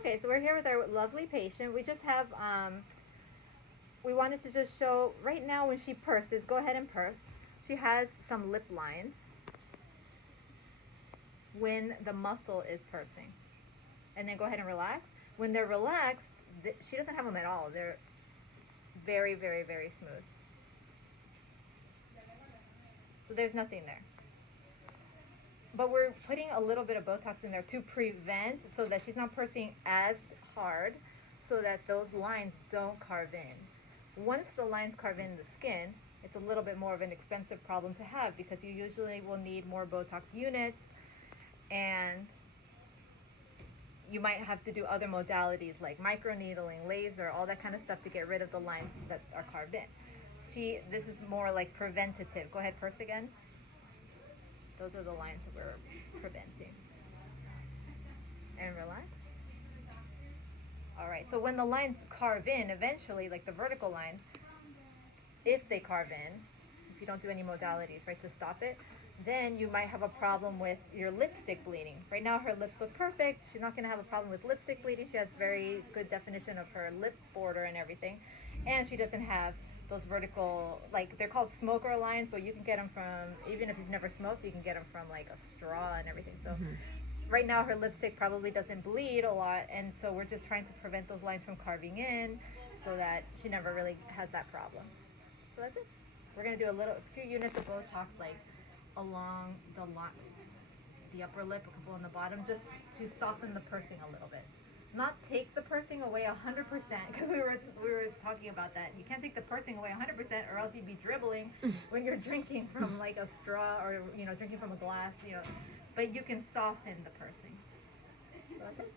Okay, so we're here with our lovely patient. We just have, we wanted to just show, right now when she purses, go ahead and purse. She has some lip lines when the muscle is pursing. And then go ahead and relax. When they're relaxed, she doesn't have them at all. They're very, very, very smooth. So there's nothing there. But we're putting a little bit of Botox in there to prevent, so that she's not pursing as hard, so that those lines don't carve in. Once the lines carve in the skin, it's a little bit more of an expensive problem to have, because you usually will need more Botox units, and you might have to do other modalities like microneedling, laser, all that kind of stuff to get rid of the lines that are carved in. This is more like preventative. Go ahead, purse again. Those are the lines that we're preventing. And relax. All right, so when the lines carve in, eventually, like the vertical line, if they carve in, if you don't do any modalities, right, to stop it, then you might have a problem with your lipstick bleeding. Right now her lips look perfect. She's not gonna have a problem with lipstick bleeding. She has very good definition of her lip border and everything. And she doesn't have those vertical, like they're called smoker lines, but you can get them from, even if you've never smoked, you can get them from like a straw and everything. So right now her lipstick probably doesn't bleed a lot, and so we're just trying to prevent those lines from carving in so that she never really has that problem. So that's it. We're gonna do a few units of Botox, like along the upper lip, a couple on the bottom, just to soften the pursing a little bit. Not take the pursing away 100%, because we were talking about that. You can't take the pursing away 100%, or else you'd be dribbling when you're drinking from like a straw, or drinking from a glass. But you can soften the pursing. So that's it.